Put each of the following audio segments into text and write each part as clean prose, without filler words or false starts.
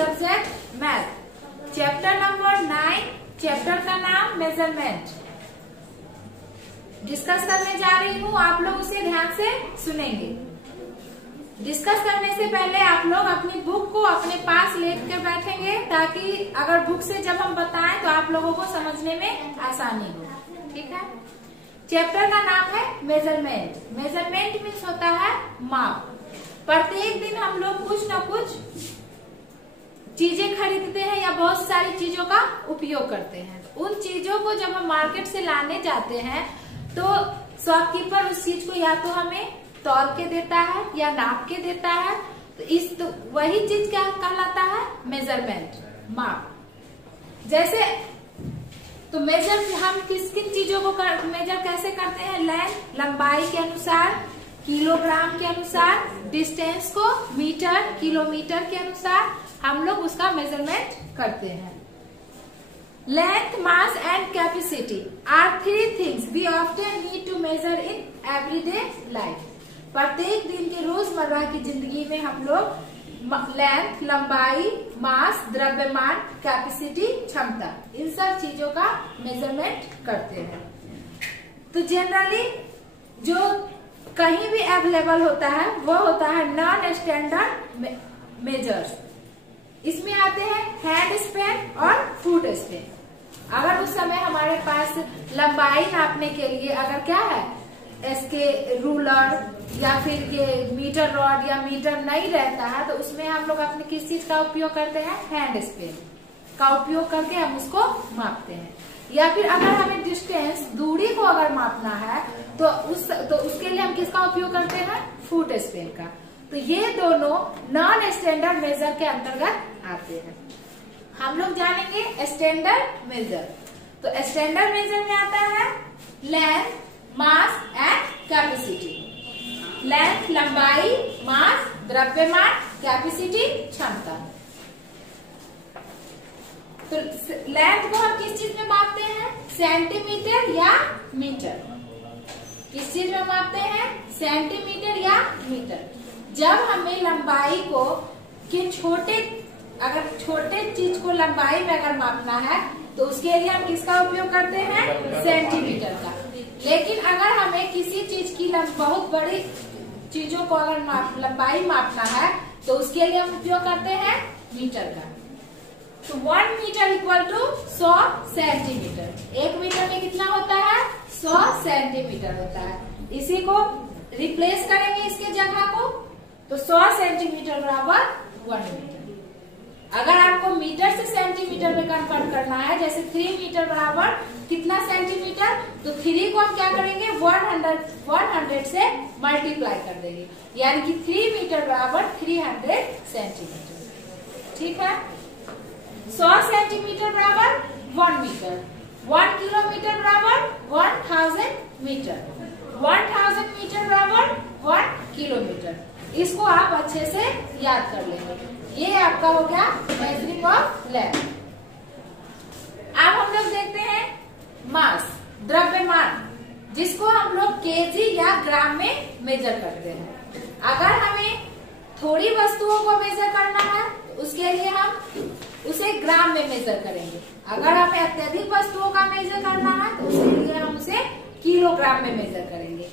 Subject math, chapter number 9, chapter का नाम measurement discuss करने जा रही हूँ। आप लोग उसे ध्यान से सुनेंगे। डिस्कस करने से पहले आप लोग अपनी बुक को अपने पास लेकर बैठेंगे ताकि अगर बुक से जब हम बताएं तो आप लोगों को समझने में आसानी हो। ठीक है। चैप्टर का नाम है मेजरमेंट। मेजरमेंट मीन्स होता है माप। प्रत्येक दिन हम लोग कुछ न कुछ चीजें खरीदते हैं या बहुत सारी चीजों का उपयोग करते हैं। उन चीजों को जब हम मार्केट से लाने जाते हैं तो शॉपकीपर उस चीज को या तो हमें तौल के देता है या नाप के देता है। तो वही चीज क्या कहलाता है? मेजरमेंट, माप। जैसे तो मेजर हम किस किन चीजों को मेजर कैसे करते हैं? लेंथ, लंबाई के अनुसार, किलोग्राम के अनुसार, डिस्टेंस को मीटर, किलोमीटर के अनुसार हम लोग उसका मेजरमेंट करते हैं। Length, mass and capacity are three things we often need to measure in everyday life. प्रत्येक दिन के रोजमर्रा की जिंदगी में हम लोग लेंथ, लंबाई, मास, द्रव्यमान, कैपेसिटी, क्षमता, इन सब चीजों का मेजरमेंट करते हैं। तो जनरली जो कहीं भी अवेलेबल होता है वो होता है नॉन स्टैंडर्ड मेजर्स। इसमें आते हैं हैंड स्पेन और फुट स्पेन। अगर उस समय हमारे पास लंबाई नापने के लिए अगर क्या है इसके रूलर या फिर ये मीटर रॉड या मीटर नहीं रहता है तो उसमें हम लोग अपने किस चीज का उपयोग करते हैं? हैंड स्पेन का उपयोग करके हम उसको मापते हैं। या फिर अगर हमें डिस्टेंस, दूरी को अगर मापना है तो उसके लिए हम किसका उपयोग करते हैं? फुट स्पेन का। तो ये दोनों नॉन स्टैंडर्ड मेजर के अंतर्गत आते हैं। हम लोग जानेंगे स्टैंडर्ड मेजर। तो स्टैंडर्ड मेजर में आता है length, mass and capacity. Length, लंबाई, मास, द्रव्यमान, कैपेसिटी, क्षमता। तो लेंथ को हम किस चीज में मापते हैं? सेंटीमीटर या मीटर। किस चीज में मापते हैं? सेंटीमीटर या मीटर। जब हमें लंबाई को अगर छोटे चीज को लंबाई में अगर मापना है तो उसके लिए हम किसका उपयोग करते हैं? सेंटीमीटर का। लेकिन अगर हमें किसी चीज की बहुत बड़ी चीजों को अगर लंबाई मापना है तो उसके लिए हम उपयोग करते हैं मीटर का। तो 1 metre equal to 100 centimetre. 1 metre में कितना होता है? 100 सेंटीमीटर होता है। इसी को रिप्लेस करेंगे इसके जगह को तो 100 सेंटीमीटर बराबर 1 मीटर। अगर आपको मीटर से सेंटीमीटर में कन्वर्ट करना है, जैसे 3 मीटर बराबर कितना सेंटीमीटर, तो 3 को हम क्या करेंगे? 100 से मल्टीप्लाई कर देंगे, यानी कि 3 मीटर बराबर 300 सेंटीमीटर। ठीक है। 100 सेंटीमीटर बराबर 1 मीटर। 1 किलोमीटर बराबर 1000 मीटर। 1000 मीटर बराबर 1 किलोमीटर। इसको आप अच्छे से याद कर लेंगे। ये आपका हो गया मेजरिंग ऑफ लेंथ। अब हम लोग देखते हैं मास, द्रव्यमान, जिसको हम लोग केजी या ग्राम में मेजर करते हैं। अगर हमें थोड़ी वस्तुओं को मेजर करना है तो उसके लिए हम उसे ग्राम में मेजर करेंगे। अगर हमें अत्यधिक वस्तुओं का मेजर करना है तो उसके लिए हम उसे किलोग्राम में मेजर करेंगे।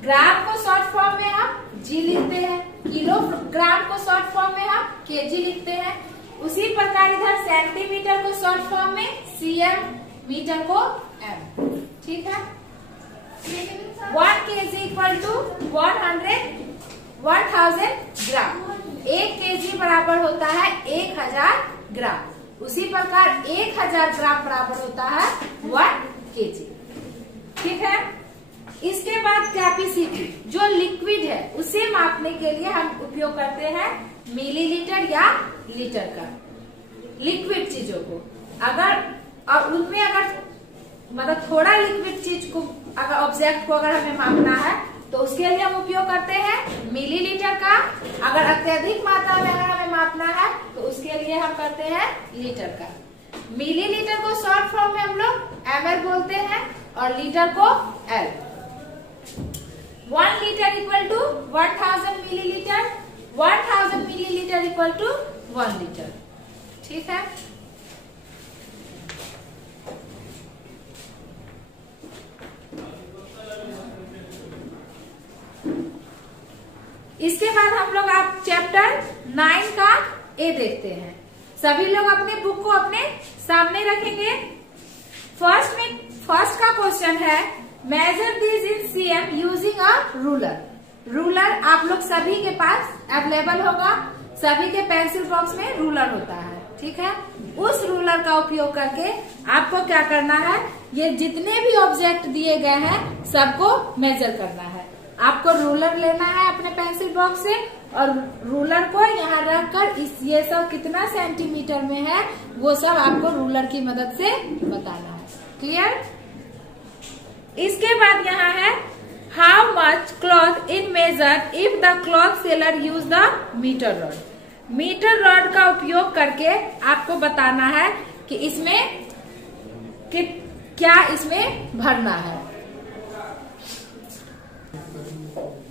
ग्राम को शॉर्ट फॉर्म में हम जी लिखते हैं, किलोग्राम को शॉर्ट फॉर्म में हम केजी लिखते हैं। उसी प्रकार इधर सेंटीमीटर को शॉर्ट फॉर्म में सीएम, मीटर को एम। ठीक है। 1 KG equal to 1000 gram. 1 KG बराबर होता है 1000 ग्राम। उसी प्रकार 1000 ग्राम बराबर होता है 1 केजी। ठीक है। इसके बाद कैपेसिटी, जो लिक्विड है उसे मापने के लिए हम उपयोग करते हैं मिलीलीटर या लीटर का। लिक्विड चीजों को अगर उनमें मतलब थोड़ा लिक्विड चीज को अगर ऑब्जेक्ट को अगर हमें मापना है तो उसके लिए हम उपयोग करते हैं मिलीलीटर का। अगर अत्यधिक मात्रा में अगर हमें मापना है तो उसके लिए हम करते हैं लीटर का। मिलीलीटर को शॉर्ट फॉर्म में हम लोग ml बोलते हैं और लीटर को L। 1 litre equal to 1000 millilitre. 1000 millilitre equal to 1 litre. ठीक है, इसके बाद हम लोग आप चैप्टर 9 का ए देखते हैं। सभी लोग अपने बुक को अपने सामने रखेंगे। फर्स्ट का क्वेश्चन है measure this in CM using a ruler. Ruler आप लोग सभी के पास अवेलेबल होगा, सभी के पेंसिल बॉक्स में रूलर होता है। ठीक है, उस रूलर का उपयोग करके आपको क्या करना है, ये जितने भी ऑब्जेक्ट दिए गए हैं सबको मेजर करना है। आपको रूलर लेना है अपने पेंसिल बॉक्स से और रूलर को यहाँ रखकर ये सब कितना सेंटीमीटर में है वो सब आपको रूलर की मदद से बताना है। क्लियर? इसके बाद यहाँ है how much cloth in measure if the cloth seller use the metre rod. Metre rod का उपयोग करके आपको बताना है कि इसमें क्या इसमें भरना है।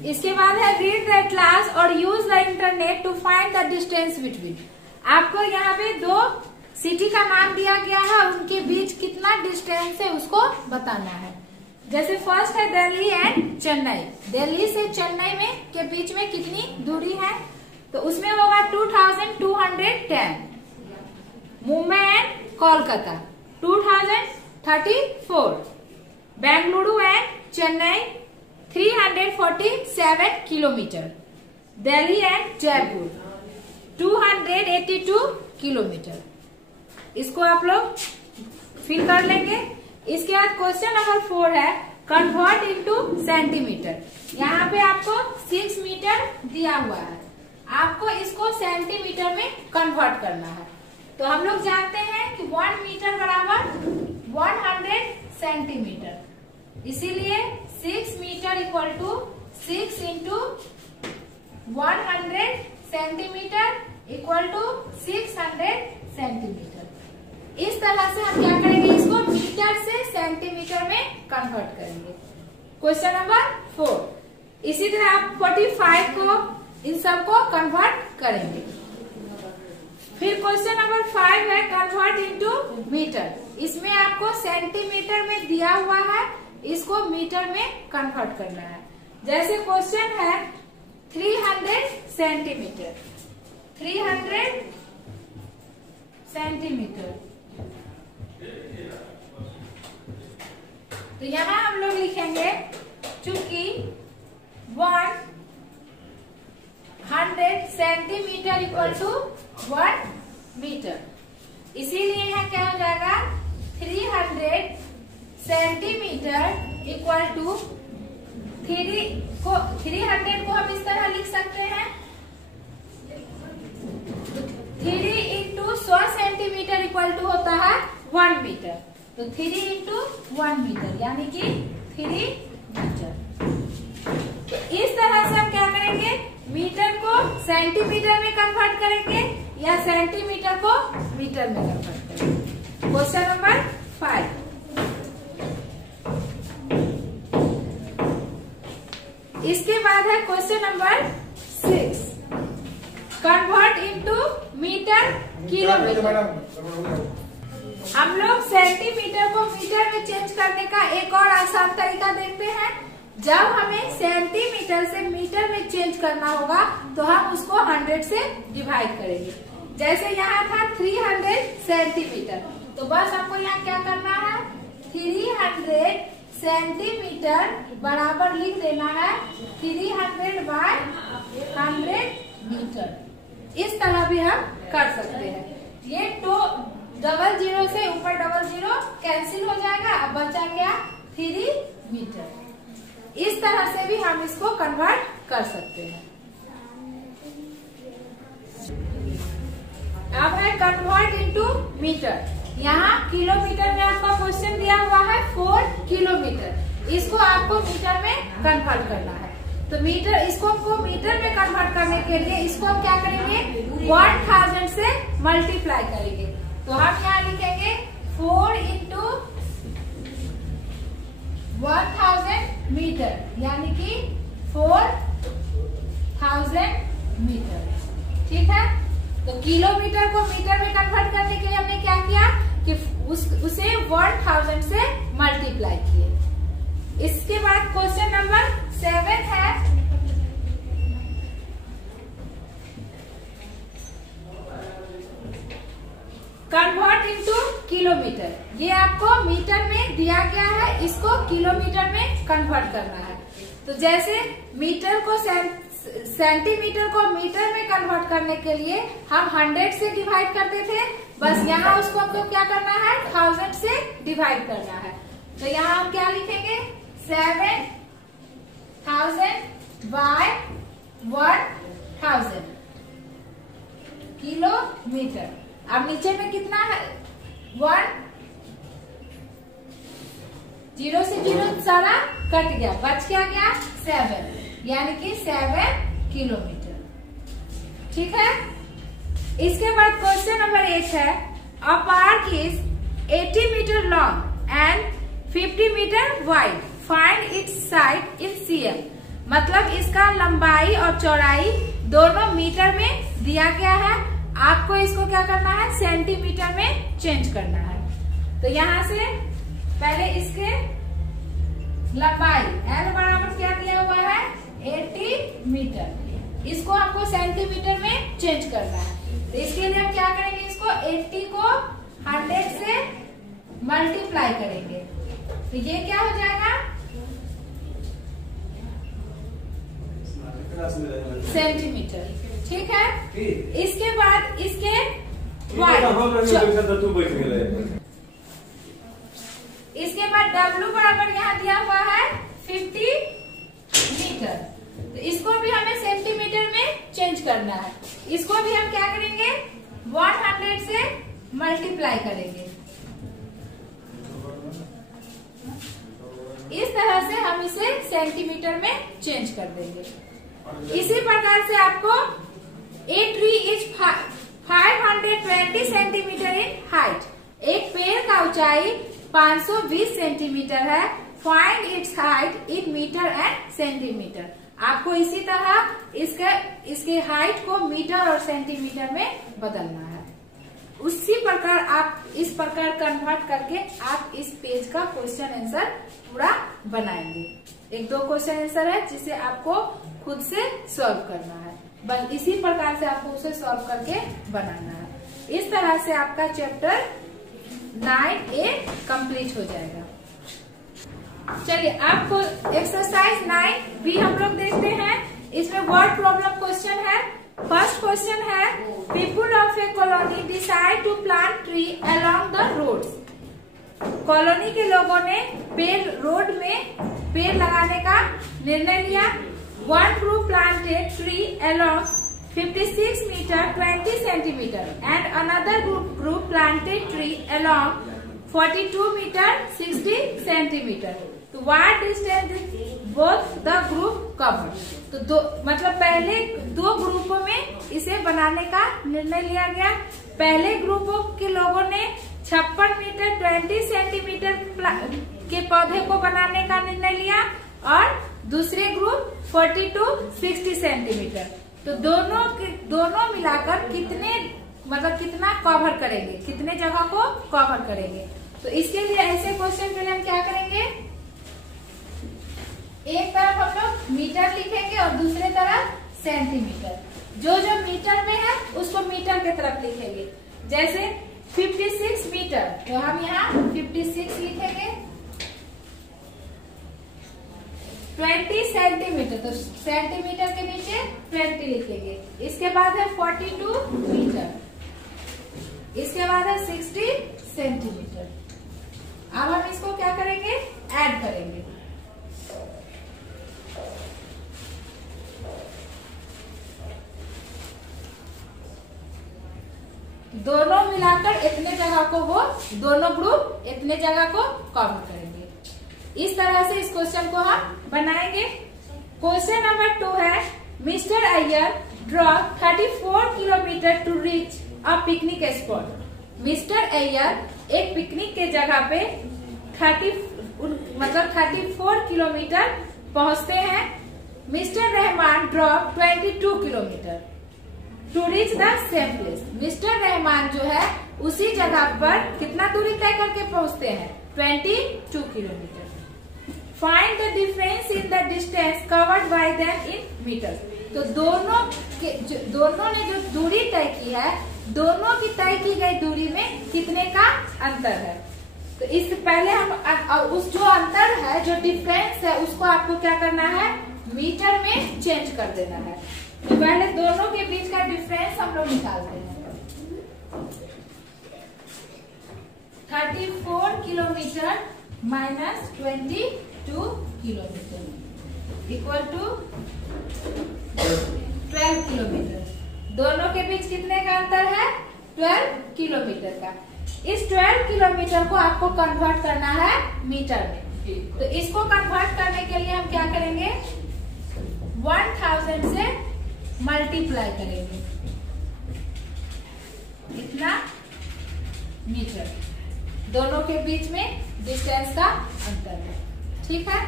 इसके बाद है रीड द क्लास और use the internet to find the distance between. आपको यहाँ पे 2 सिटी का नाम दिया गया है, उनके बीच कितना डिस्टेंस है उसको बताना है। जैसे फर्स्ट है दिल्ली एंड चेन्नई। दिल्ली से चेन्नई में के बीच में कितनी दूरी है, तो उसमें होगा 2210। Mumbai and Kolkata 2034। Bengaluru and Chennai 347 kilometre. Delhi and Jaipur 282 kilometre. इसको आप लोग फिल कर लेंगे। इसके बाद क्वेश्चन नंबर 4 है कन्वर्ट इनटू सेंटीमीटर। यहाँ पे आपको 6 मीटर दिया हुआ है, आपको इसको सेंटीमीटर में कन्वर्ट करना है। तो हम लोग जानते हैं कि 1 मीटर बराबर 100 सेंटीमीटर, इसीलिए 6 metre equal to 6 into 100 centimetre equal to 600 centimetre. इस तरह से हम क्या करेंगे, इसको मीटर से सेंटीमीटर में कन्वर्ट करेंगे। क्वेश्चन नंबर 4 इसी तरह आप 45 को इन सबको कन्वर्ट करेंगे। फिर क्वेश्चन नंबर 5 है कन्वर्ट इनटू मीटर। इसमें आपको सेंटीमीटर में दिया हुआ है, इसको मीटर में कन्वर्ट करना है। जैसे क्वेश्चन है 300 सेंटीमीटर, 300 सेंटीमीटर। तो यहाँ हम लोग लिखेंगे चूंकि 100 सेंटीमीटर इक्वल टू 1 मीटर, इसीलिए यहाँ क्या हो जाएगा 300 सेंटीमीटर इक्वल टू 300 को हम इस तरह लिख सकते हैं 3 इंटू 100 सेंटीमीटर इक्वल टू होता है 1 मीटर। तो 3 इंटू 1 मीटर यानी कि 3 मीटर। तो इस तरह से हम क्या करेंगे, मीटर को सेंटीमीटर में कन्वर्ट करेंगे या सेंटीमीटर को मीटर में कन्वर्ट करेंगे। क्वेश्चन नंबर 5 इसके बाद है question number 6 convert into metre kilometre. हम लोग सेंटीमीटर को मीटर में चेंज करने का एक और आसान तरीका देखते हैं। जब हमें सेंटीमीटर से मीटर में चेंज करना होगा तो हम उसको 100 से डिवाइड करेंगे। जैसे यहाँ था 300 सेंटीमीटर, तो बस हमको यहाँ क्या करना है 300 सेंटीमीटर बराबर लिख देना है 300 बाय 100 मीटर। इस तरह भी हम कर सकते हैं। ये तो 00 से ऊपर 00 कैंसिल हो जाएगा, अब बचा गया 3 मीटर। इस तरह से भी हम इसको कन्वर्ट कर सकते हैं। अब है कन्वर्ट इनटू मीटर। यहाँ किलोमीटर में आपका क्वेश्चन दिया हुआ है 4 किलोमीटर, इसको आपको मीटर में कन्वर्ट करना है। तो मीटर इसको मीटर में कन्वर्ट करने के लिए इसको हम क्या करेंगे 1000 से मल्टीप्लाई करेंगे। तो हम यहाँ लिखेंगे 4 इंटू 1000 मीटर यानी कि 4000 मीटर। ठीक किलोमीटर को मीटर में कन्वर्ट करने के लिए हमने क्या किया कि उसे 1000 से मल्टीप्लाई किए। इसके बाद क्वेश्चन नंबर 7 है, कन्वर्ट इनटू किलोमीटर। ये आपको मीटर में दिया गया है, इसको किलोमीटर में कन्वर्ट करना है। तो जैसे मीटर को सेंटीमीटर को मीटर में कन्वर्ट करने के लिए हम 100 से डिवाइड करते थे, बस यहाँ उसको आपको क्या करना है 1000 से डिवाइड करना है। तो यहाँ हम क्या लिखेंगे 7000 बाय 1000 किलोमीटर। अब नीचे में कितना है 1, 0 से 0 सारा कट गया, बच क्या गया 7, यानी कि 7 किलोमीटर। ठीक है। इसके बाद क्वेश्चन नंबर 8 है, a park is 80 metre long and 50 metre wide, find its side in cm। मतलब इसका लंबाई और चौड़ाई दोनों मीटर में दिया गया है, आपको इसको क्या करना है सेंटीमीटर में चेंज करना है। तो यहाँ से पहले इसके लंबाई L बराबर क्या दिया हुआ है 80 मीटर, इसको हमको सेंटीमीटर में चेंज करना है। तो इसके लिए हम क्या करेंगे, इसको 80 को 100 से मल्टीप्लाई करेंगे, तो ये क्या हो जाएगा सेंटीमीटर। ठीक है। इसके बाद इसके W बराबर यहाँ दिया हुआ है 50 मीटर, तो इसको भी हमें सेंटीमीटर में चेंज करना है। इसको भी हम क्या करेंगे 100 से मल्टीप्लाई करेंगे। इस तरह से हम इसे सेंटीमीटर में चेंज कर देंगे। इसी प्रकार से आपको a tree is 520 centimetre in height. एक पेड़ का ऊंचाई 520 सेंटीमीटर है, find its height in metre and centimetre. आपको इसी तरह इसके हाइट को मीटर और सेंटीमीटर में बदलना है। उसी प्रकार आप इस प्रकार कन्वर्ट करके आप इस पेज का क्वेश्चन आंसर पूरा बनाएंगे। 1-2 क्वेश्चन आंसर है जिसे आपको खुद से सॉल्व करना है, बस इसी प्रकार से आपको उसे सॉल्व करके बनाना है। इस तरह से आपका चैप्टर 9A कंप्लीट हो जाएगा। चलिए आपको एक्सरसाइज 9B हम लोग देखते हैं। इसमें वर्ड प्रॉब्लम क्वेश्चन है। फर्स्ट क्वेश्चन है, people of a colony decide to plant tree along the roads. Colony के लोगों ने रोड में पेड़ लगाने का निर्णय लिया। One group planted tree along 56 meter 20 centimeter and another group planted tree along 42 meter 60 centimeter. तो what distance both the group cover? तो मतलब पहले 2 ग्रुपों में इसे बनाने का निर्णय लिया गया। पहले ग्रुपों के लोगों ने 56 मीटर 20 सेंटीमीटर के पौधे को बनाने का निर्णय लिया और दूसरे ग्रुप 42-60 सेंटीमीटर। तो दोनों मिलाकर कितना कवर करेंगे, कितने जगह को कवर करेंगे। तो इसके लिए ऐसे क्वेश्चन के लिए हम क्या करेंगे, एक तरफ हम लोग मीटर लिखेंगे और दूसरे तरफ सेंटीमीटर। जो मीटर में है उसको मीटर के तरफ लिखेंगे। जैसे 56 मीटर तो हम यहाँ 56 लिखेंगे। 20 सेंटीमीटर तो सेंटीमीटर के नीचे 20 लिखेंगे। इसके बाद है 42 मीटर, इसके बाद है 60 सेंटीमीटर। अब हम इसको क्या करेंगे, ऐड करेंगे। दोनों मिलाकर इतने जगह को दोनों ग्रुप इतने जगह को कवर करेंगे। इस तरह से इस क्वेश्चन को हम बनाएंगे। क्वेश्चन नंबर 2 है, mister Iyer drove 34 kilometre to reach a picnic spot. Mister Iyer एक पिकनिक के जगह पे 34 किलोमीटर पहुंचते हैं। Mister Rahman drove 22 kilometre. To reach the same place. Mister Rahman जो है उसी जगह पर कितना दूरी तय करके पहुंचते हैं? 22 kilometre. Find the difference in the distance covered by them in metre. तो दोनों ने जो दूरी तय की है, दोनों की तय की गई दूरी में कितने का अंतर है? तो इससे पहले हम उस जो अंतर है, जो डिफरेंस है, उसको आपको क्या करना है? मीटर में चेंज कर देना है। तो पहले दोनों के बीच का डिफरेंस हम लोग निकालते हैं। 34 kilometre minus 22 kilometre equal to 12 kilometre. दोनों के बीच कितने का अंतर है? 12 किलोमीटर का। इस 12 किलोमीटर को आपको कन्वर्ट करना है मीटर में। तो इसको कन्वर्ट करने के लिए हम क्या करेंगे? 1000 से मल्टीप्लाई करेंगे, इतना मीटर। दोनों के बीच में डिस्टेंस का अंतर है, ठीक है।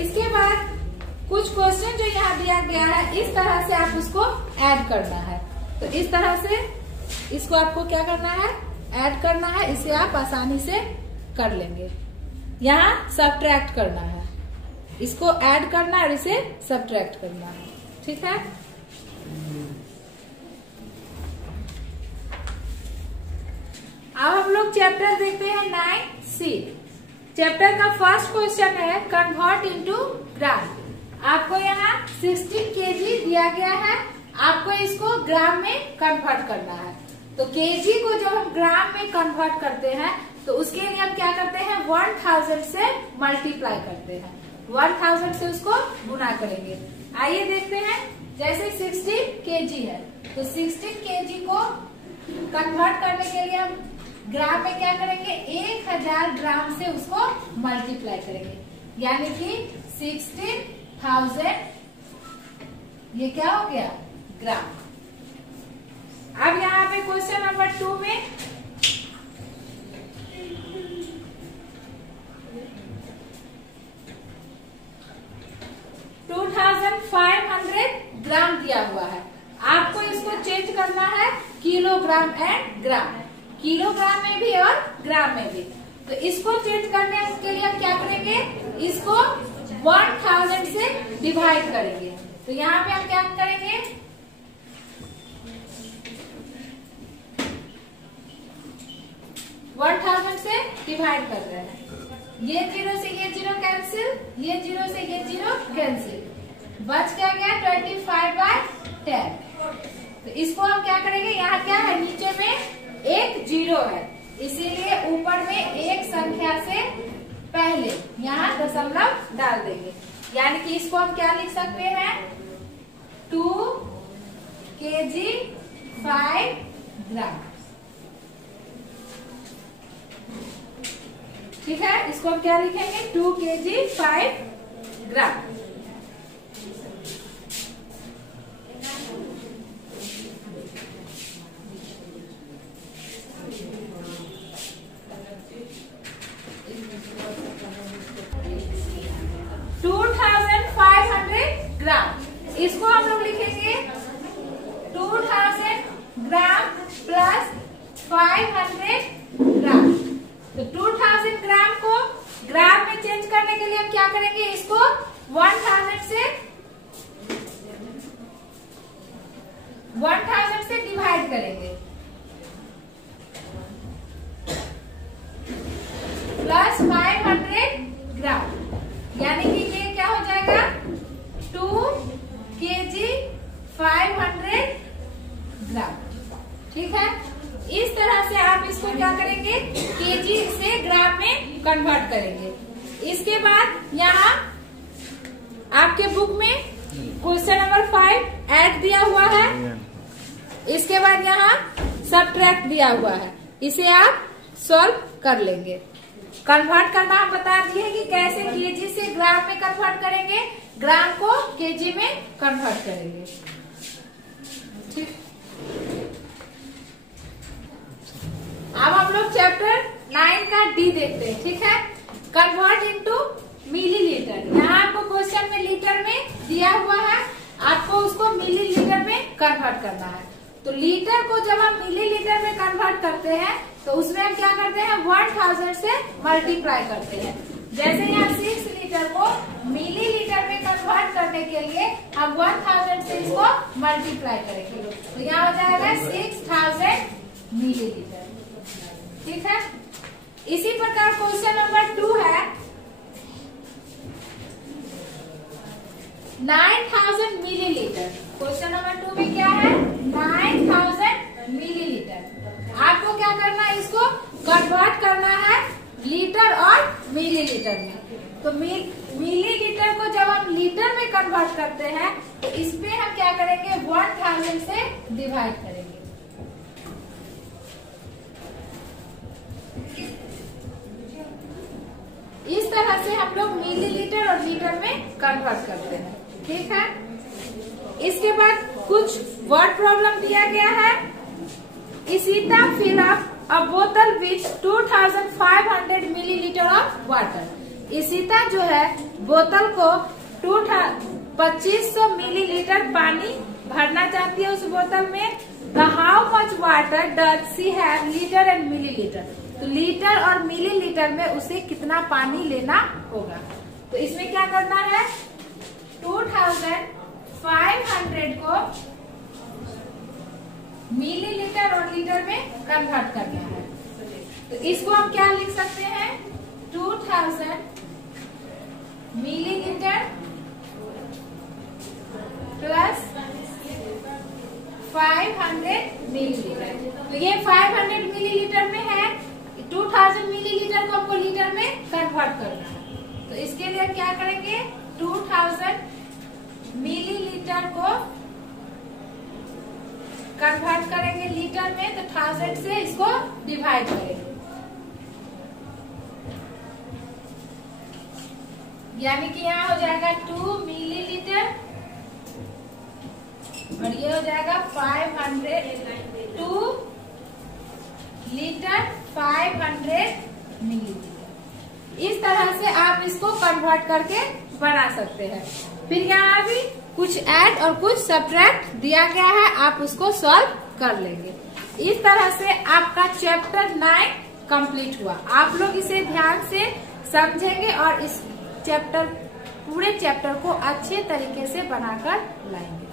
इसके बाद कुछ क्वेश्चन जो यहाँ दिया गया है, इस तरह से आप उसको ऐड करना है। तो इस तरह से इसको आपको क्या करना है? ऐड करना है। इसे आप आसानी से कर लेंगे। यहाँ सब्ट्रैक्ट करना है, इसको ऐड करना है और इसे सब्ट्रैक्ट करना है, ठीक है। अब हम लोग चैप्टर देखते हैं 9C। चैप्टर का फर्स्ट क्वेश्चन है कन्वर्ट इनटू ग्राम। आपको यहाँ 16 kg दिया गया है, आपको इसको ग्राम में कन्वर्ट करना है। तो kg को जब हम ग्राम में कन्वर्ट करते हैं तो उसके लिए हम क्या करते हैं? 1000 से मल्टीप्लाई करते हैं, 1000 से उसको गुना करेंगे। आइए देखते हैं। जैसे 16 kg है तो 16 kg को कन्वर्ट करने के लिए हम ग्राम में क्या करेंगे? 1000 ग्राम से उसको मल्टीप्लाई करेंगे, यानी कि 16,000 ये क्या हो गया? ग्राम। अब यहाँ पे क्वेश्चन नंबर 2 में 2500 ग्राम दिया हुआ है। आपको इसको चेंज करना है किलोग्राम एंड ग्राम, किलोग्राम में भी और ग्राम में भी। तो इसको चेंज करने के लिए हम क्या करेंगे? इसको 1000 से डिवाइड करेंगे। तो यहाँ पे हम क्या करेंगे? 1000 से डिवाइड कर रहे हैं। ये 0 से ये 0 कैंसिल, ये 0 से ये 0 कैंसिल, बच क्या गया? 25/10। तो इसको हम क्या करेंगे? यहाँ क्या है? नीचे में एक 0 है, इसीलिए ऊपर में एक संख्या से पहले यहाँ दशमलव डाल देंगे। यानी कि इसको हम क्या लिख सकते हैं? 2 kg 5 ग्राम, ठीक है। इसको हम क्या लिखेंगे? 2 kg 5 ग्राम। इसको हम लोग लिखेंगे 2000 ग्राम प्लस 500 ग्राम। तो 2000 ग्राम को ग्राम में चेंज करने के लिए हम क्या करेंगे? इसको 1000 से डिवाइड करेंगे, प्लस 500 ग्राम, यानी कि ये क्या हो जाएगा? 2 kg 500 ग्राम, ठीक है। इस तरह से आप इसको क्या करेंगे? केजी से ग्राम में कन्वर्ट करेंगे। इसके बाद यहाँ आपके बुक में क्वेश्चन नंबर 5 ऐड दिया हुआ है। इसके बाद यहाँ सब्ट्रैक्ट दिया हुआ है, इसे आप सॉल्व कर लेंगे। कन्वर्ट करना हम बता दिए कि कैसे केजी से ग्राम में कन्वर्ट करेंगे, ग्राम को केजी में कन्वर्ट करेंगे, ठीक। अब हम लोग चैप्टर 9 का डी देखते हैं, ठीक है। Convert into millilitre. यहाँ आपको क्वेश्चन में लीटर में दिया हुआ है, आपको उसको मिलीलीटर में कन्वर्ट करना है। तो लीटर को जब हम मिलीलीटर में कन्वर्ट करते हैं तो उसमें हम क्या करते हैं 1000 से मल्टीप्लाई करते हैं। जैसे यहाँ 6 लीटर को मिलीलीटर में कन्वर्ट करने के लिए हम 1000 से इसको मल्टीप्लाई करेंगे, तो यहाँ हो जाएगा 6000 मिलीलीटर। ठीक है। इसी प्रकार क्वेश्चन नंबर 2 है 9000 मिलीलीटर। क्वेश्चन नंबर 2 में क्या है 9000 मिलीलीटर। आपको क्या करना है, इसको कन्वर्ट करना है लीटर और मिलीलीटर में। तो मिलीलीटर को जब हम लीटर में कन्वर्ट करते हैं तो इसमें हम क्या करेंगे 1000 से डिवाइड करेंगे। इस तरह से हम लोग मिलीलीटर और लीटर में कन्वर्ट करते हैं। ठीक है। इसके बाद कुछ वर्ड प्रॉब्लम दिया गया है। इशिता फिल अप अ बोतल with 2500 millilitre of water. Ishita जो है बोतल को 2500 मिलीलीटर पानी भरना चाहती है उस बोतल में। The how much water does she have litre and millilitre. तो लीटर और मिलीलीटर में उसे कितना पानी लेना होगा। तो इसमें क्या करना है 2500 को मिलीलीटर और लीटर में कन्वर्ट करना है। तो इसको हम क्या लिख सकते हैं 2000 मिलीलीटर प्लस 500 मिलीलीटर। तो ये 500 मिलीलीटर में है, 2000 मिलीलीटर को हमको लीटर में कन्वर्ट करना है। तो इसके लिए क्या करेंगे 2000 मिलीलीटर को कन्वर्ट करेंगे लीटर में, तो 1000 से इसको डिवाइड करेंगे, यानी कि यहाँ हो जाएगा 2 मिलीलीटर और ये हो जाएगा 500 2 लीटर 500 मिलीलीटर। इस तरह से आप इसको कन्वर्ट करके बना सकते हैं। फिर यहाँ भी कुछ ऐड और कुछ सब्ट्रैक्ट दिया गया है, आप उसको सॉल्व कर लेंगे। इस तरह से आपका चैप्टर 9 कंप्लीट हुआ। आप लोग इसे ध्यान से समझेंगे और इस पूरे चैप्टर को अच्छे तरीके से बनाकर लाएंगे।